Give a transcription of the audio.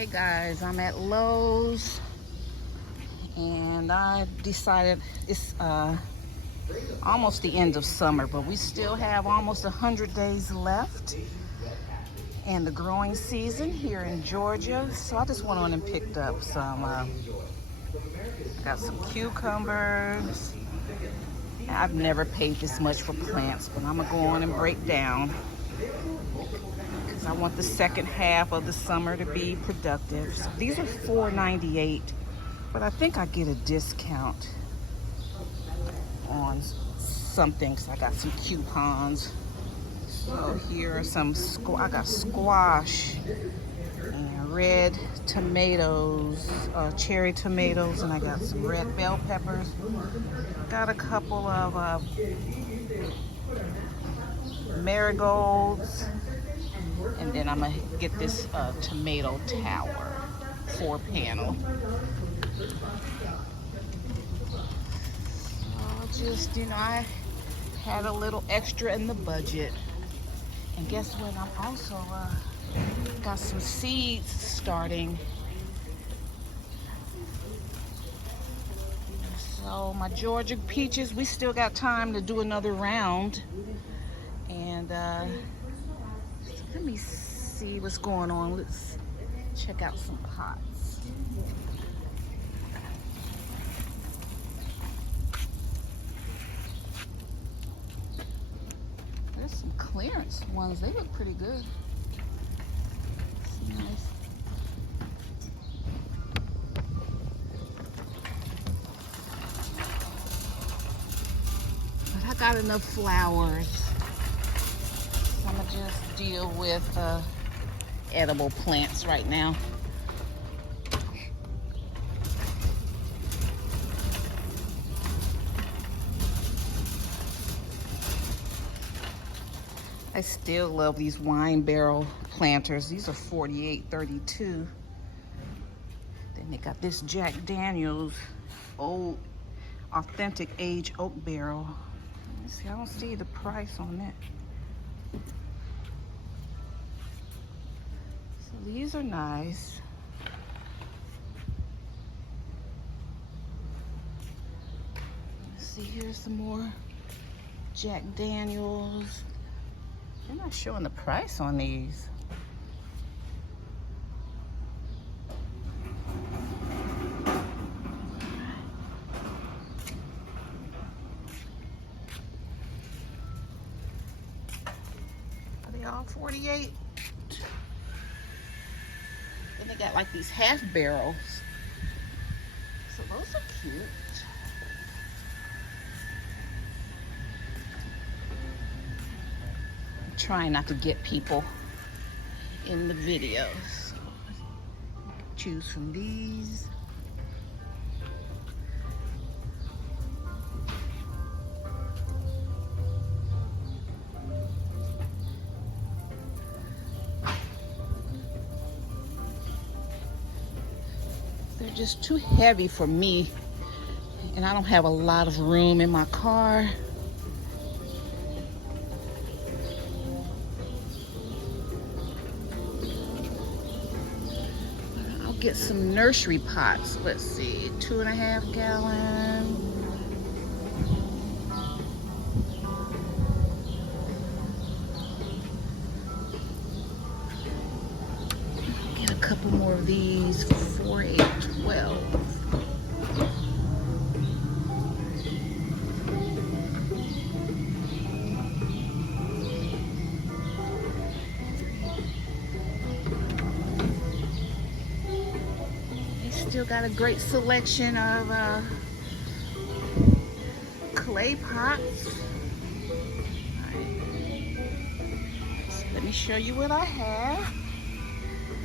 Hey guys, I'm at Lowe's and I decided it's almost the end of summer, but we still have almost 100 days left in the growing season here in Georgia. So I just went on and picked up some, got some cucumbers. I've never paid this much for plants, but I'm gonna go on and break down because I want the second half of the summer to be productive. So these are $4.98, but I think I get a discount on something because I got some coupons. So here are some, I got squash and red tomatoes, cherry tomatoes, and I got some red bell peppers. Got a couple of marigolds, and then I'm gonna get this tomato tower, 4-panel. So just, I had a little extra in the budget. And guess what? I'm also got some seeds starting. So my Georgia peaches, we still got time to do another round. And let me see what's going on. Let's check out some pots. There's some clearance ones. They look pretty good. It's nice. But I got enough flowers. So I'm gonna just deal with edible plants right now. I still love these wine barrel planters. These are $48.32. Then they got this Jack Daniel's old authentic age oak barrel. Let me see, I don't see the price on it. So these are nice. Let's see, here's some more Jack Daniel's. They're not showing the price on these. Are they all 48? Then they got like these half barrels. So those are cute. Trying not to get people in the videos. Choose from these. They're just too heavy for me, and I don't have a lot of room in my car. Get some nursery pots. Let's see, 2.5 gallon. Get a couple more of these for $4.12. Still got a great selection of clay pots. All right. So let me show you what I have.